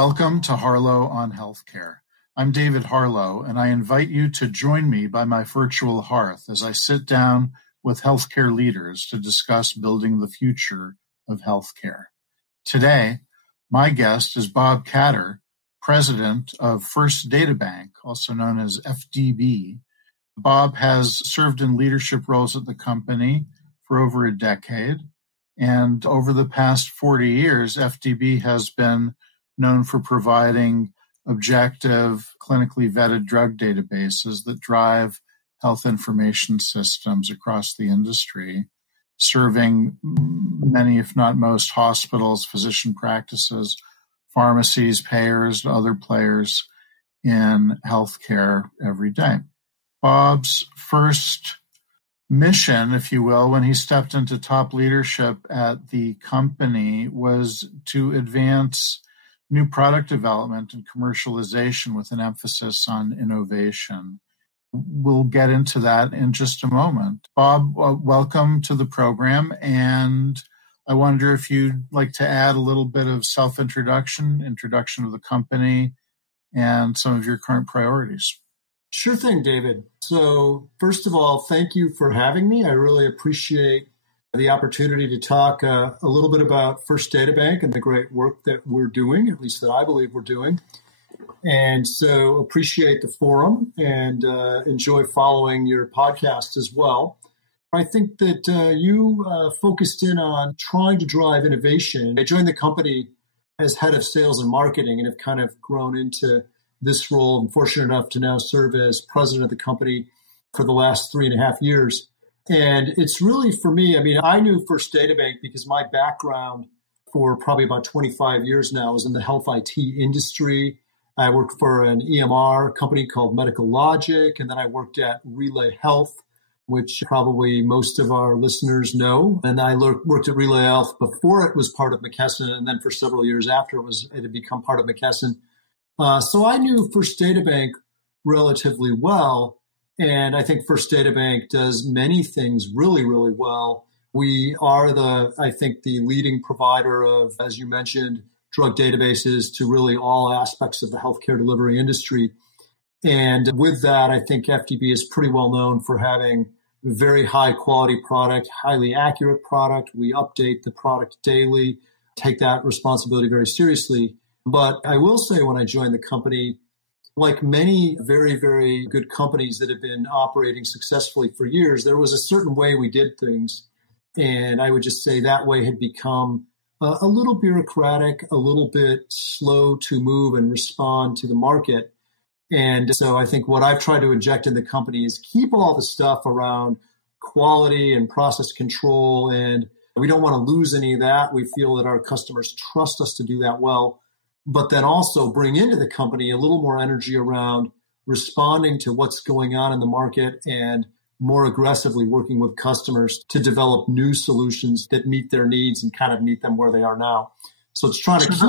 welcome to Harlow on Healthcare. I'm David Harlow, and I invite you to join me by my virtual hearth as I sit down with healthcare leaders to discuss building the future of healthcare. Today, my guest is Bob Catter, president of First Data Bank, also known as FDB. Bob has served in leadership roles at the company for over a decade, and over the past 40 years, FDB has been known for providing objective, clinically vetted drug databases that drive health information systems across the industry, serving many, if not most, hospitals, physician practices, pharmacies, payers, other players in healthcare every day. Bob's first mission, if you will, when he stepped into top leadership at the company was to advance new product development and commercialization with an emphasis on innovation. We'll get into that in just a moment. Bob, welcome to the program. And I wonder if you'd like to add a little bit of self-introduction, introduction of the company, and some of your current priorities. Sure thing, David. So first of all, thank you for having me. I really appreciate the opportunity to talk a little bit about First Data Bank and the great work that we're doing, at least that I believe we're doing. And so appreciate the forum and enjoy following your podcast as well. I think that you focused in on trying to drive innovation. I joined the company as head of sales and marketing and have kind of grown into this role. I'm fortunate enough to now serve as president of the company for the last 3.5 years. And it's really, for me, I knew First Data Bank because my background for probably about 25 years now is in the health IT industry. I worked for an EMR company called Medical Logic, and then I worked at Relay Health, which probably most of our listeners know. And I worked at Relay Health before it was part of McKesson, and then for several years after it had become part of McKesson. So I knew First Data Bank relatively well. And I think First Data Bank does many things really, really well. We are the leading provider of, as you mentioned, drug databases to really all aspects of the healthcare delivery industry. And with that, I think FDB is pretty well known for having a very high quality product, highly accurate product. We update the product daily, take that responsibility very seriously. But I will say when I joined the company, like many very, very good companies that have been operating successfully for years, there was a certain way we did things. And I would just say that way had become a little bureaucratic, a little bit slow to move and respond to the market. And so I think what I've tried to inject in the company is keep all the stuff around quality and process control. And we don't want to lose any of that. We feel that our customers trust us to do that well, but then also bring into the company a little more energy around responding to what's going on in the market and more aggressively working with customers to develop new solutions that meet their needs and kind of meet them where they are now. So it's trying to keep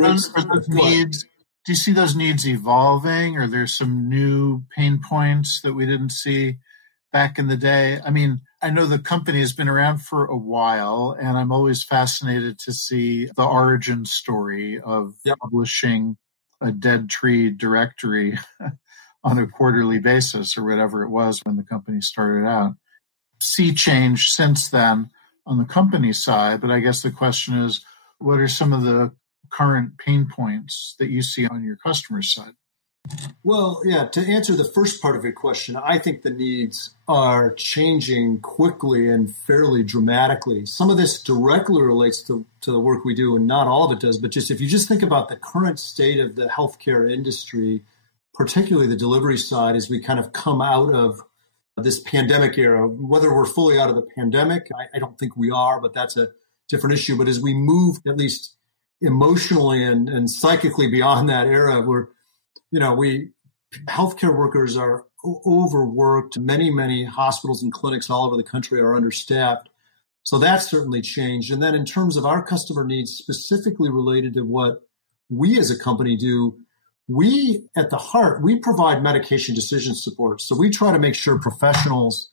those needs. Do you see those needs evolving? Or there's some new pain points that we didn't see back in the day? I know the company has been around for a while, and I'm always fascinated to see the origin story of publishing a dead tree directory on a quarterly basis or whatever it was when the company started out. See change since then on the company side, but I guess the question is, what are some of the current pain points that you see on your customer side? Well, to answer the first part of your question, I think the needs are changing quickly and fairly dramatically. Some of this directly relates to the work we do, and not all of it does, but if you think about the current state of the healthcare industry, particularly the delivery side, as we kind of come out of this pandemic era, whether we're fully out of the pandemic, I don't think we are, but that's a different issue. But as we move, at least emotionally and psychically beyond that era, healthcare workers are overworked. Many, many hospitals and clinics all over the country are understaffed. So that's certainly changed. And then in terms of our customer needs, specifically related to what we as a company do, we, at the heart, we provide medication decision support. So we try to make sure professionals,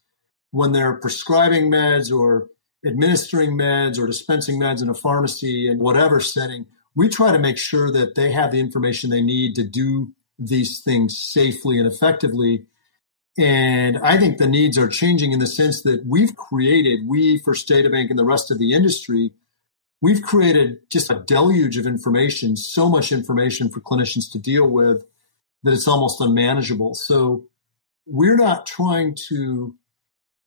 when they're prescribing meds or administering meds or dispensing meds in a pharmacy in whatever setting, we try to make sure that they have the information they need to do these things safely and effectively. And I think the needs are changing in the sense that we, First Data Bank and the rest of the industry, we've created just a deluge of information, so much information for clinicians to deal with that it's almost unmanageable. So we're not trying to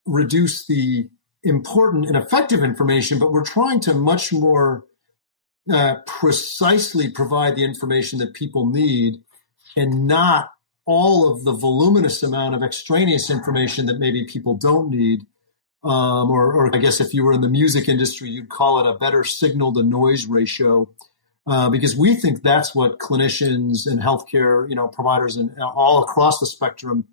reduce the important and effective information, but we're trying to much more precisely provide the information that people need and not all of the voluminous amount of extraneous information that maybe people don't need. Or I guess if you were in the music industry, you'd call it a better signal to noise ratio, because we think that's what clinicians and healthcare, providers and all across the spectrum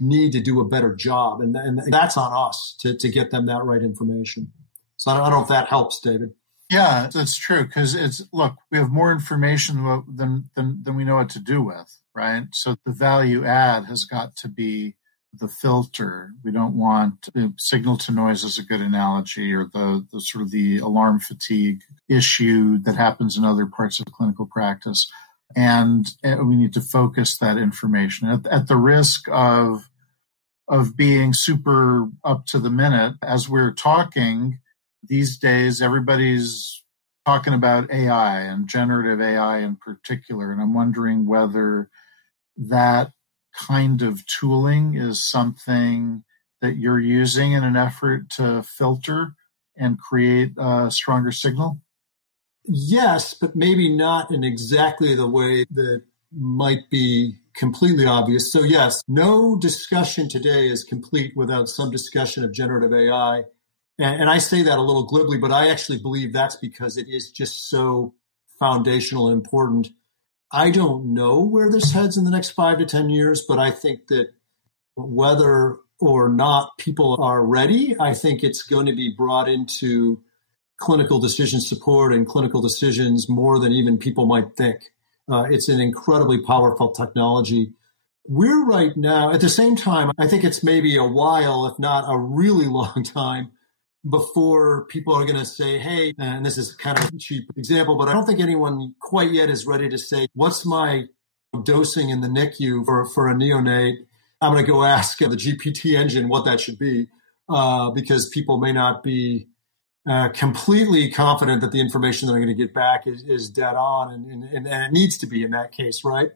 need to do a better job. And that's on us to get them that right information. So I don't know if that helps, David. Yeah, that's true. Because we have more information than we know what to do with, right? So the value add has got to be the filter. We don't want signal to noise is a good analogy, or the sort of the alarm fatigue issue that happens in other parts of clinical practice. And we need to focus that information at the risk of being super up to the minute. As we're talking these days, everybody's talking about AI and generative AI in particular. And I'm wondering whether that kind of tooling is something that you're using in an effort to filter and create a stronger signal? Yes, but maybe not in exactly the way that might be completely obvious. So yes, no discussion today is complete without some discussion of generative AI. And I say that a little glibly, but I actually believe that's because it is just so foundational and important. I don't know where this heads in the next 5 to 10 years, but I think that whether or not people are ready, I think it's going to be brought into clinical decision support and clinical decisions more than even people might think. It's an incredibly powerful technology. We're right now, at the same time, I think it's maybe a while, if not a really long time, before people are going to say, hey, and this is kind of a cheap example, but I don't think anyone quite yet is ready to say, what's my dosing in the NICU for a neonate? I'm going to go ask the GPT engine what that should be, because people may not be completely confident that the information they're going to get back is dead on, and it needs to be in that case, right?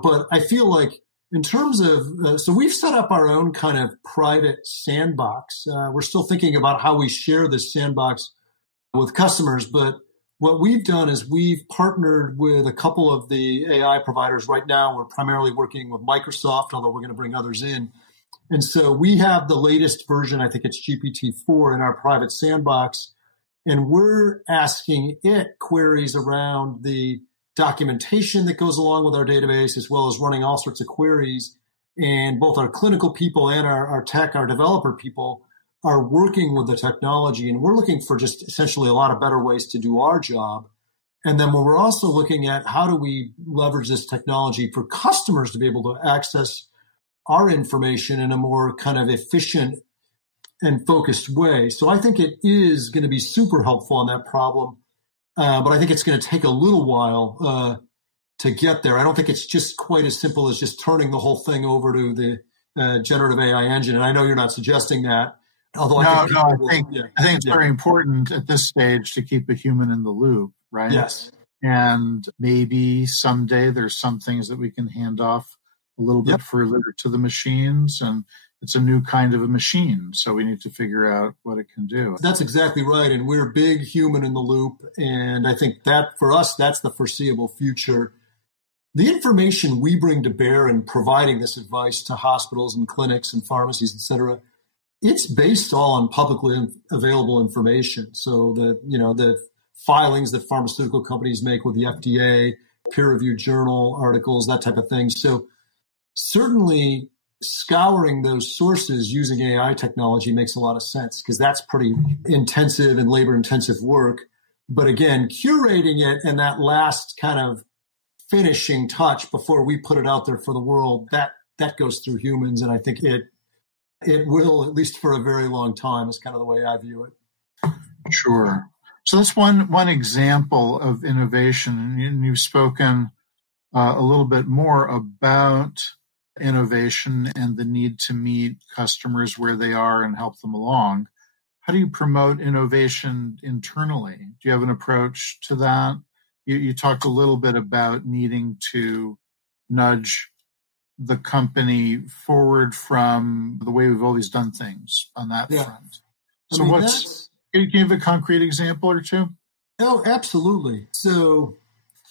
But I feel like in terms of, so we've set up our own kind of private sandbox. We're still thinking about how we share this sandbox with customers, but what we've done is we've partnered with a couple of the AI providers. Right now, we're primarily working with Microsoft, although we're going to bring others in. And so we have the latest version, I think it's GPT-4 in our private sandbox, and we're asking it queries around the documentation that goes along with our database, as well as running all sorts of queries. And both our clinical people and our tech, our developer people are working with the technology. And we're looking for just essentially a lot of better ways to do our job. And then we're also looking at how do we leverage this technology for customers to be able to access our information in a more kind of efficient and focused way. So I think it is going to be super helpful on that problem. But I think it's going to take a little while to get there. I don't think it's just quite as simple as just turning the whole thing over to the generative AI engine. And I know you're not suggesting that. Although I think it's very important at this stage to keep a human in the loop, right? Yes. And maybe someday there's some things that we can hand off a little bit further to the machines, and it's a new kind of a machine. So we need to figure out what it can do. That's exactly right. And we're big human in the loop. And I think that for us, that's the foreseeable future. The information we bring to bear in providing this advice to hospitals and clinics and pharmacies, et cetera, it's based all on publicly available information. So the filings that pharmaceutical companies make with the FDA, peer-reviewed journal articles, that type of thing. So certainly scouring those sources using AI technology makes a lot of sense, because that's pretty intensive and labor-intensive work. But again, curating it and that last kind of finishing touch before we put it out there for the world, that goes through humans. And I think it will, at least for a very long time, is kind of the way I view it. Sure. So that's one example of innovation, and you've spoken a little bit more about innovation and the need to meet customers where they are and help them along. How do you promote innovation internally? Do you have an approach to that? You talked a little bit about needing to nudge the company forward from the way we've always done things on that front. So can you give a concrete example or two? Oh, absolutely. So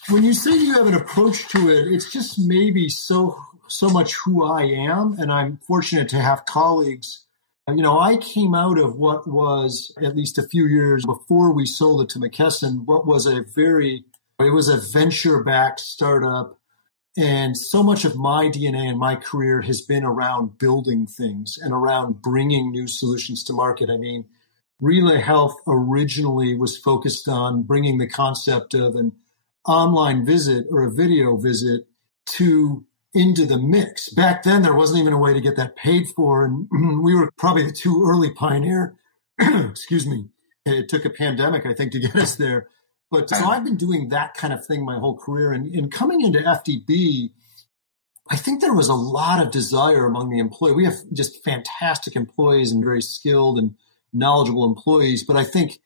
when you say you have an approach to it, it's just maybe so much who I am. And I'm fortunate to have colleagues. I came out of what was, at least a few years before we sold it to McKesson, what was it was a venture-backed startup. And so much of my DNA and my career has been around building things and around bringing new solutions to market. I mean, Relay Health originally was focused on bringing the concept of an online visit or a video visit into the mix. Back then, there wasn't even a way to get that paid for. And we were probably the too early pioneer. Excuse me. It took a pandemic, I think, to get us there. But so I've been doing that kind of thing my whole career. And coming into FDB, I think there was a lot of desire among the employee. We have just fantastic employees and very skilled and knowledgeable employees. But I think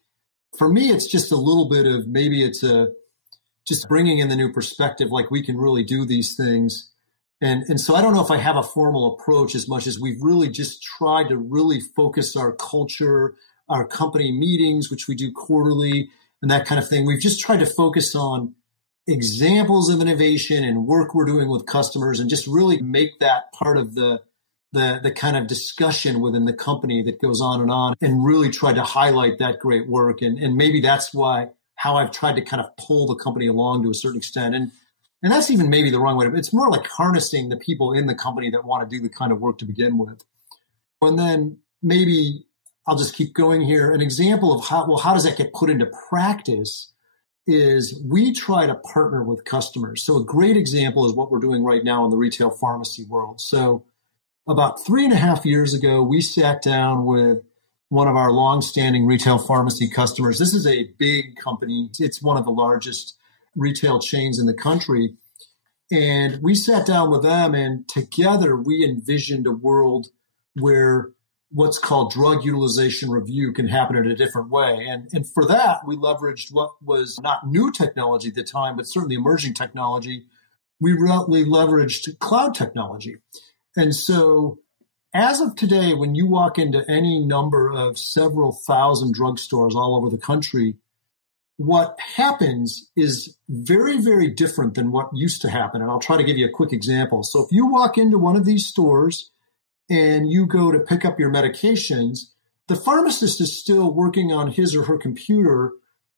for me, it's just a little bit of maybe it's just bringing in the new perspective, like we can really do these things. And so I don't know if I have a formal approach as much as we've really just tried to really focus our culture, our company meetings, which we do quarterly, and that kind of thing. We've just tried to focus on examples of innovation and work we're doing with customers and just really make that part of the kind of discussion within the company that goes on and really try to highlight that great work. And maybe that's how I've tried to kind of pull the company along to a certain extent. And that's even maybe the wrong way. It's more like harnessing the people in the company that want to do the kind of work to begin with. And then maybe I'll just keep going here. An example of how does that get put into practice is we try to partner with customers. So a great example is what we're doing right now in the retail pharmacy world. So about 3.5 years ago, we sat down with one of our longstanding retail pharmacy customers. This is a big company. It's one of the largest retail chains in the country. And we sat down with them, and together we envisioned a world where what's called drug utilization review can happen in a different way. And for that, we leveraged what was not new technology at the time, but certainly emerging technology. We leveraged cloud technology. And so as of today, when you walk into any number of several thousand drugstores all over the country, what happens is very, very different than what used to happen. And I'll try to give you a quick example. So if you walk into one of these stores and you go to pick up your medications, the pharmacist is still working on his or her computer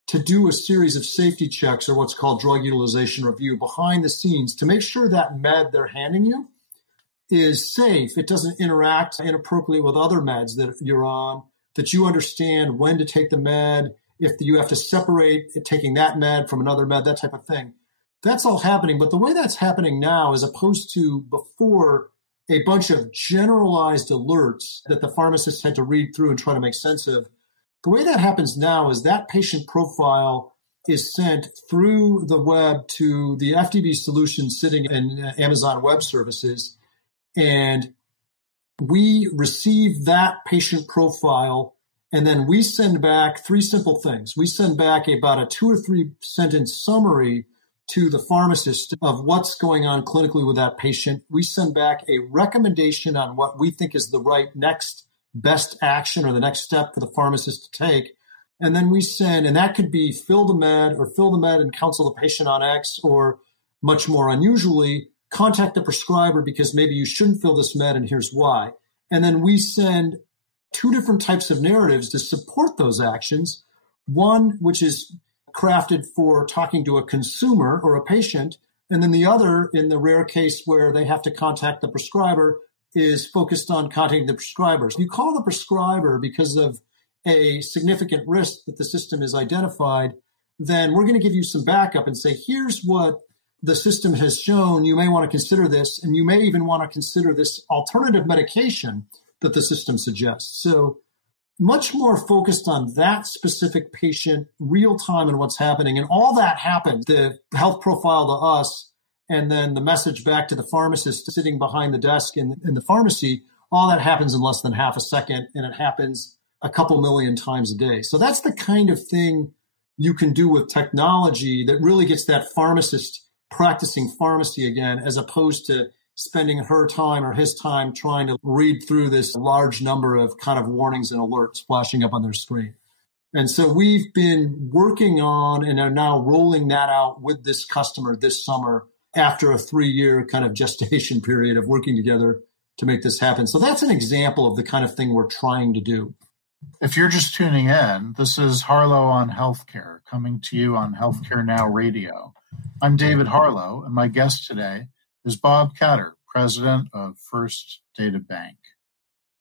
to do a series of safety checks or what's called drug utilization review behind the scenes to make sure that med they're handing you is safe. It doesn't interact inappropriately with other meds that you're on, that you understand when to take the med, if you have to separate taking that med from another med, that type of thing. That's all happening. But the way that's happening now, as opposed to before, a bunch of generalized alerts that the pharmacist had to read through and try to make sense of, the way that happens now is that patient profile is sent through the web to the FDB solution sitting in Amazon Web Services. And we receive that patient profile, and then we send back 3 simple things. We send back about a 2 or 3 sentence summary to the pharmacist of what's going on clinically with that patient. We send back a recommendation on what we think is the right next best action or the next step for the pharmacist to take. And then we send, and that could be fill the med and counsel the patient on X, or much more unusually, contact the prescriber because maybe you shouldn't fill this med and here's why. And then we send 2 different types of narratives to support those actions. One, which is crafted for talking to a consumer or a patient. And then the other, in the rare case where they have to contact the prescriber, is focused on contacting the prescribers. If you call the prescriber because of a significant risk that the system has identified, then we're going to give you some backup and say, here's what the system has shown. You may want to consider this, and you may even want to consider this alternative medication that the system suggests. So much more focused on that specific patient, real time and what's happening. And all that happens, the health profile to us, and then the message back to the pharmacist sitting behind the desk in the pharmacy, all that happens in less than half a second, and it happens a couple million times a day. So that's the kind of thing you can do with technology that really gets that pharmacist practicing pharmacy again, as opposed to spending her time or his time trying to read through this large number of kind of warnings and alerts flashing up on their screen. And so we've been working on and are now rolling that out with this customer this summer after a 3-year kind of gestation period of working together to make this happen. So that's an example of the kind of thing we're trying to do. If you're just tuning in, this is Harlow on Healthcare, coming to you on Healthcare Now Radio. I'm David Harlow, and my guest today is Bob Katter, president of First Data Bank.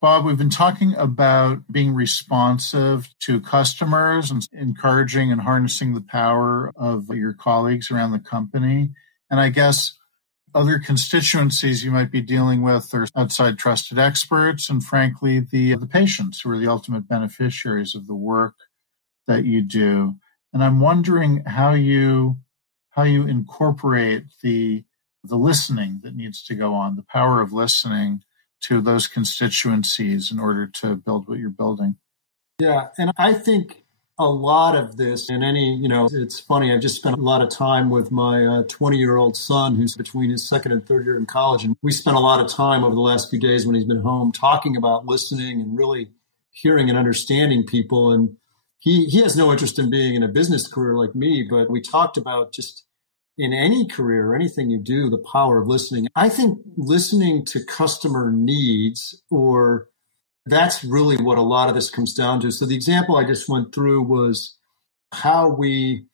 Bob, we've been talking about being responsive to customers and encouraging and harnessing the power of your colleagues around the company. And I guess other constituencies you might be dealing with are outside trusted experts and, frankly, the patients who are the ultimate beneficiaries of the work that you do. And I'm wondering how you incorporate the listening that needs to go on, the power of listening to those constituencies in order to build what you're building. Yeah, and I think a lot of this, and it's funny, I've just spent a lot of time with my 20-year-old son who's between his second and third year in college. And we spent a lot of time over the last few days when he's been home talking about listening and really hearing and understanding people. And he has no interest in being in a business career like me, but we talked about just in any career, anything you do, the power of listening. I think listening to customer needs, or that's really what a lot of this comes down to. So the example I just went through was how we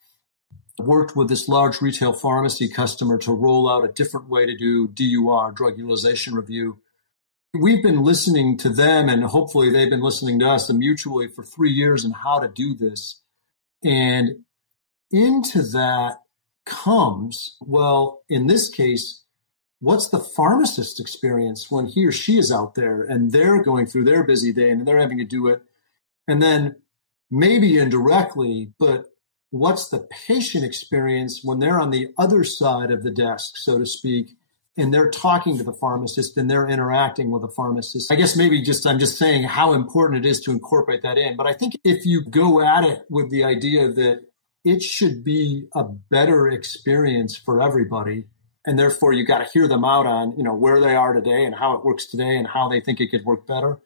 worked with this large retail pharmacy customer to roll out a different way to do DUR, drug utilization review. We've been listening to them, and hopefully they've been listening to us, and mutually for 3 years, on how to do this. And into that comes, well, in this case, what's the pharmacist experience when he or she is out there and they're going through their busy day and they're having to do it? And then maybe indirectly, but what's the patient experience when they're on the other side of the desk, so to speak, and they're talking to the pharmacist and they're interacting with the pharmacist? I guess I'm just saying how important it is to incorporate that in. But I think if you go at it with the idea that it should be a better experience for everybody, and therefore you got to hear them out on, where they are today and how it works today and how they think it could work better.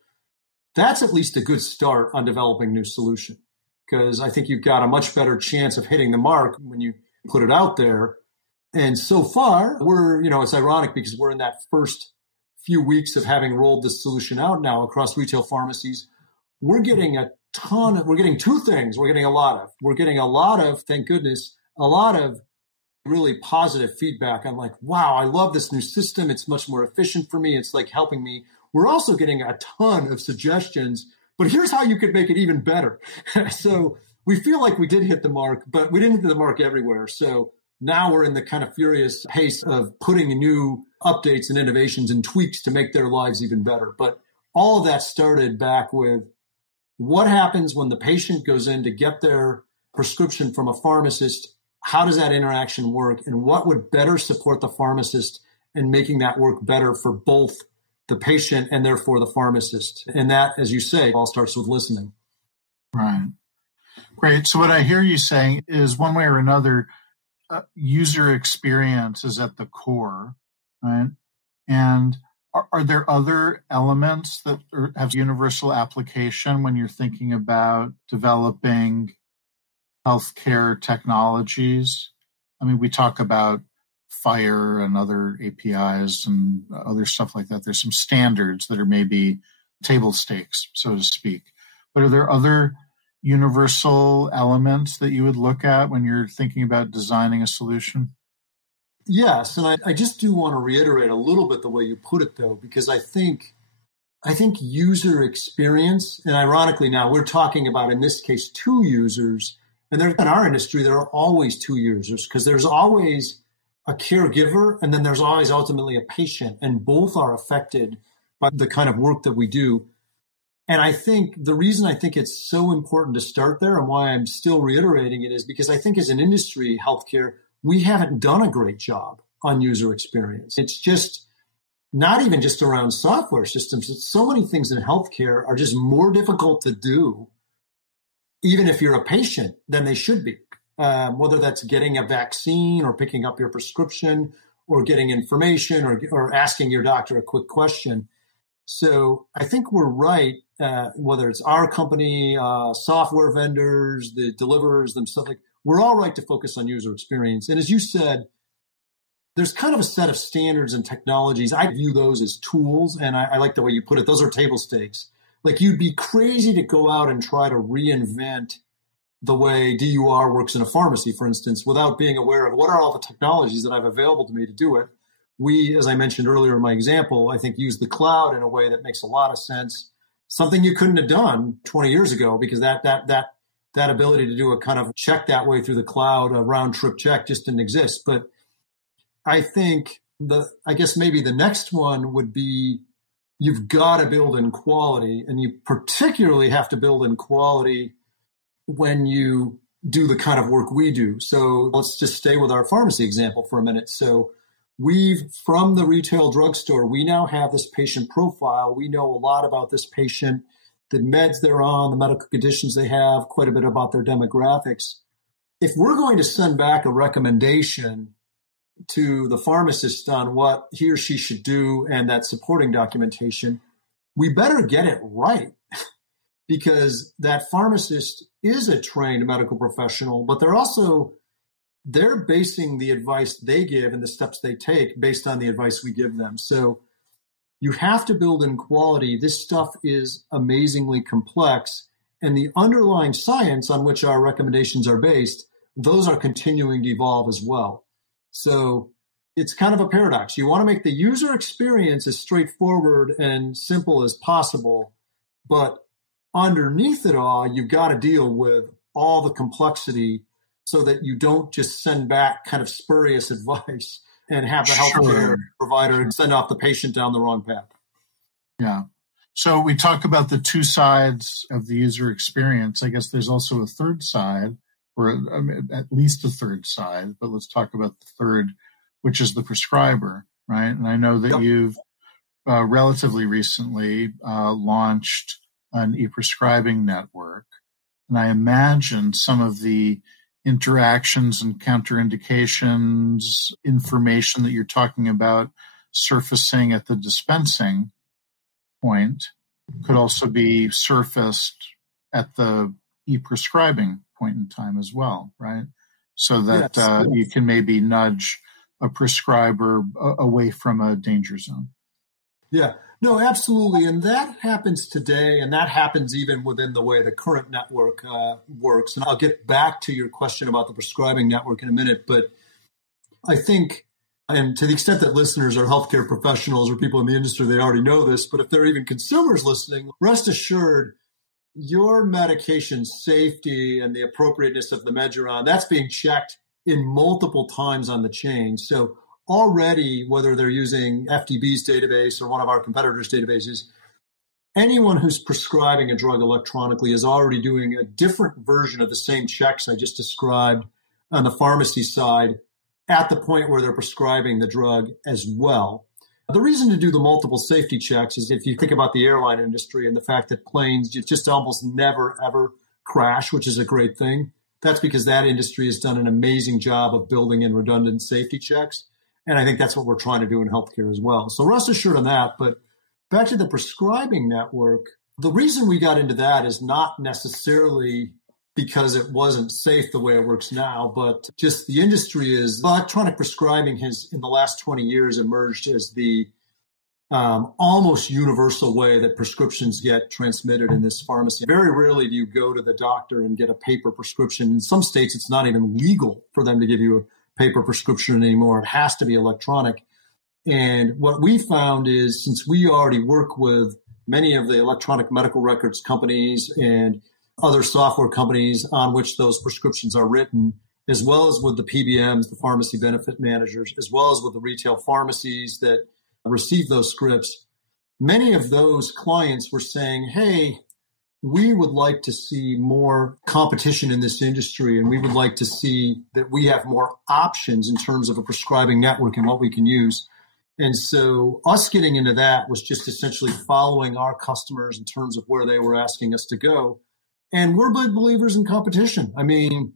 That's at least a good start on developing new solution, because I think you've got a much better chance of hitting the mark when you put it out there. And so far, it's ironic because we're in that first few weeks of having rolled this solution out now across retail pharmacies. We're getting two things. We're getting a lot of, thank goodness, a lot of really positive feedback. I'm like, wow, I love this new system. It's much more efficient for me. It's like helping me. We're also getting a ton of suggestions, but here's how you could make it even better. So we feel like we did hit the mark, but we didn't hit the mark everywhere. So now we're in the kind of furious pace of putting new updates and innovations and tweaks to make their lives even better. But all of that started back with what happens when the patient goes in to get their prescription from a pharmacist. How does that interaction work? And what would better support the pharmacist in making that work better for both the patient and therefore the pharmacist? And that, as you say, all starts with listening. Right. Great. So what I hear you saying is, one way or another, user experience is at the core, right? And are there other elements that have universal application when you're thinking about developing healthcare technologies? I mean, we talk about FHIR and other APIs and other stuff like that. There's some standards that are maybe table stakes, so to speak. But are there other universal elements that you would look at when you're thinking about designing a solution? Yes, and I just do want to reiterate a little bit the way you put it, though, because I think user experience, and ironically now we're talking about, in this case, 2 users, and in our industry, there are always 2 users, because there's always a caregiver and then there's always ultimately a patient, and both are affected by the kind of work that we do. And I think the reason I think it's so important to start there and why I'm still reiterating it is because I think as an industry, healthcare, we haven't done a great job on user experience. It's just not even just around software systems. It's so many things in healthcare are just more difficult to do, even if you're a patient, than they should be. Whether that's getting a vaccine or picking up your prescription or getting information or asking your doctor a quick question. So I think we're right, whether it's our company, software vendors, the deliverers themselves, like, we're all right to focus on user experience. And as you said, there's kind of a set of standards and technologies. I view those as tools, and I like the way you put it. Those are table stakes. Like, you'd be crazy to go out and try to reinvent the way DUR works in a pharmacy, for instance, without being aware of what are all the technologies that I have available to me to do it. We, as I mentioned earlier in my example, I think use the cloud in a way that makes a lot of sense. Something you couldn't have done 20 years ago, because that ability to do a kind of check that way through the cloud, a round trip check, just didn't exist. But I think I guess maybe the next one would be, you've got to build in quality, and you particularly have to build in quality when you do the kind of work we do. So let's just stay with our pharmacy example for a minute. So from the retail drugstore, we now have this patient profile. We know a lot about this patient, the meds they're on, the medical conditions they have, quite a bit about their demographics. If we're going to send back a recommendation to the pharmacist on what he or she should do and that supporting documentation, we better get it right, because that pharmacist is a trained medical professional, but they're basing the advice they give and the steps they take based on the advice we give them. So you have to build in quality. This stuff is amazingly complex, and the underlying science on which our recommendations are based, those are continuing to evolve as well. So it's kind of a paradox. You want to make the user experience as straightforward and simple as possible, but underneath it all, you've got to deal with all the complexity so that you don't just send back kind of spurious advice and have the healthcare provider send off the patient down the wrong path. Yeah. So we talk about the two sides of the user experience. I guess there's also a third side, or at least a third side, but let's talk about the third, which is the prescriber, right? And I know that you've relatively recently launched an e-prescribing network. And I imagine some of the interactions and counterindications, information that you're talking about surfacing at the dispensing point could also be surfaced at the e-prescribing point in time as well, right? So that you can maybe nudge a prescriber away from a danger zone. Yeah, no, absolutely. And that happens today, and that happens even within the way the current network works. And I'll get back to your question about the prescribing network in a minute. But I think, and to the extent that listeners are healthcare professionals or people in the industry, they already know this. But if they're even consumers listening, rest assured, your medication safety and the appropriateness of the meds you're on, that's being checked in multiple times on the chain. So already, whether they're using FDB's database or one of our competitors' databases, anyone who's prescribing a drug electronically is already doing a different version of the same checks I just described on the pharmacy side at the point where they're prescribing the drug as well. The reason to do the multiple safety checks is if you think about the airline industry and the fact that planes just almost never, ever crash, which is a great thing. That's because that industry has done an amazing job of building in redundant safety checks. And I think that's what we're trying to do in healthcare as well. So rest assured on that. But back to the prescribing network, the reason we got into that is not necessarily because it wasn't safe the way it works now, but just the industry is, electronic prescribing has in the last 20 years emerged as the almost universal way that prescriptions get transmitted in this pharmacy. Very rarely do you go to the doctor and get a paper prescription. In some states, it's not even legal for them to give you a paper prescription anymore. It has to be electronic. And what we found is, since we already work with many of the electronic medical records companies and other software companies on which those prescriptions are written, as well as with the PBMs, the pharmacy benefit managers, as well as with the retail pharmacies that receive those scripts, many of those clients were saying, hey, we would like to see more competition in this industry, and we would like to see that we have more options in terms of a prescribing network and what we can use. And so us getting into that was just essentially following our customers in terms of where they were asking us to go. And we're big believers in competition. I mean,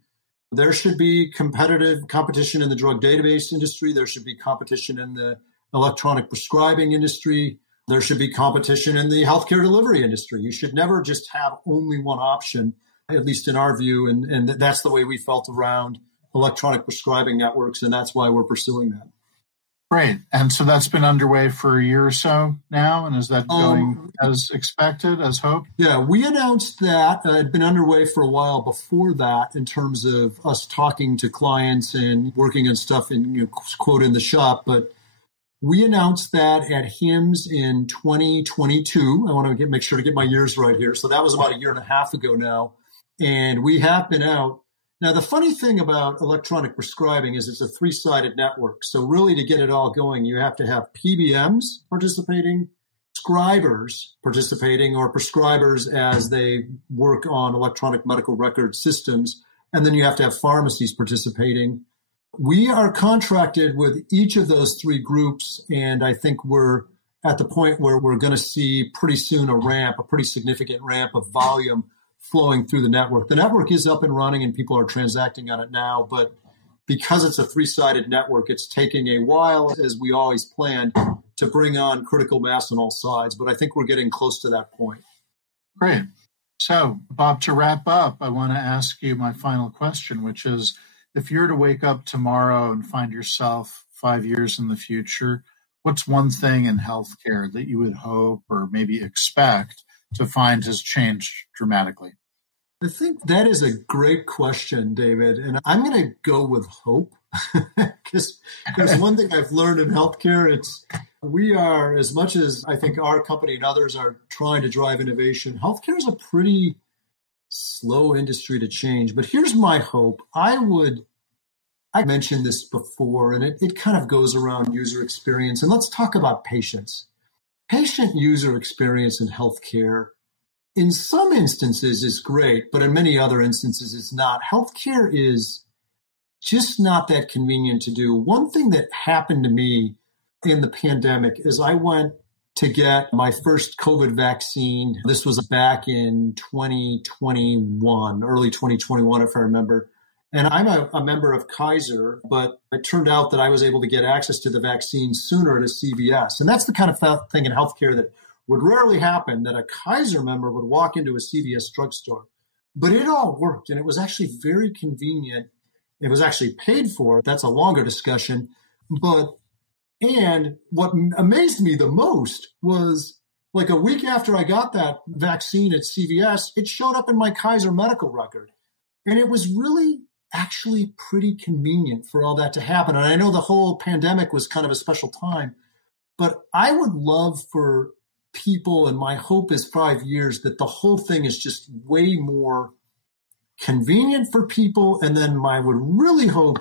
there should be competitive competition in the drug database industry. There should be competition in the electronic prescribing industry. There should be competition in the healthcare delivery industry. You should never just have only one option, at least in our view. And that's the way we felt around electronic prescribing networks. And that's why we're pursuing that. Great. And so that's been underway for a year or so now. And is that going as expected, as hoped? Yeah, we announced that. It had been underway for a while before that in terms of us talking to clients and working on stuff in, quote, in the shop. But we announced that at HIMSS in 2022. I want to make sure to get my years right here. So that was about a year and a half ago now. And we have been out. Now, the funny thing about electronic prescribing is it's a three-sided network. So really, to get it all going, you have to have PBMs participating, prescribers participating, or prescribers as they work on electronic medical record systems. And then you have to have pharmacies participating. We are contracted with each of those three groups, and I think we're at the point where we're going to see pretty soon a pretty significant ramp of volume flowing through the network. The network is up and running and people are transacting on it now, but because it's a three-sided network, it's taking a while, as we always planned, to bring on critical mass on all sides. But I think we're getting close to that point. Great. So, Bob, to wrap up, I want to ask you my final question, which is, if you're to wake up tomorrow and find yourself 5 years in the future, what's one thing in healthcare that you would hope or maybe expect to find has changed dramatically? I think that is a great question, David. And I'm going to go with hope because there's one thing I've learned in healthcare. We are, as much as I think our company and others are trying to drive innovation, healthcare is a pretty slow industry to change. But here's my hope. I mentioned this before, and it kind of goes around user experience. And let's talk about patients. Patient user experience in healthcare, in some instances, is great, but in many other instances, it's not. Healthcare is just not that convenient to do. One thing that happened to me in the pandemic is I went to get my first COVID vaccine. This was back in 2021, early 2021, if I remember. And I'm a member of Kaiser, but it turned out that I was able to get access to the vaccine sooner at a CVS. And that's the kind of thing in healthcare that would rarely happen, that a Kaiser member would walk into a CVS drugstore. But it all worked, and it was actually very convenient. It was actually paid for. That's a longer discussion. And what amazed me the most was, like, a week after I got that vaccine at CVS, it showed up in my Kaiser medical record. And it was really actually pretty convenient for all that to happen. And I know the whole pandemic was kind of a special time, but I would love for people, and my hope is 5 years, that the whole thing is just way more convenient for people. And then I would really hope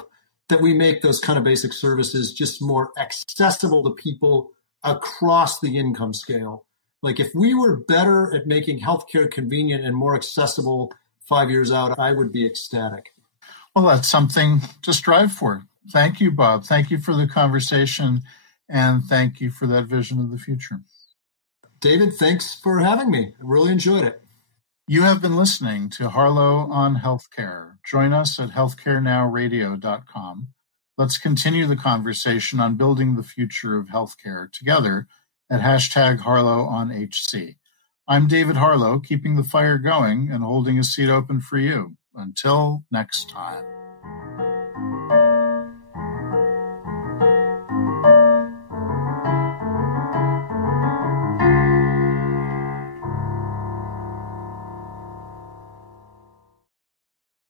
that we make those kind of basic services just more accessible to people across the income scale. Like, if we were better at making healthcare convenient and more accessible 5 years out, I would be ecstatic. Well, that's something to strive for. Thank you, Bob. Thank you for the conversation, and thank you for that vision of the future. David, thanks for having me. I really enjoyed it. You have been listening to Harlow on Healthcare. Join us at healthcarenowradio.com. Let's continue the conversation on building the future of healthcare together at #HarlowOnHC. I'm David Harlow, keeping the fire going and holding a seat open for you. Until next time.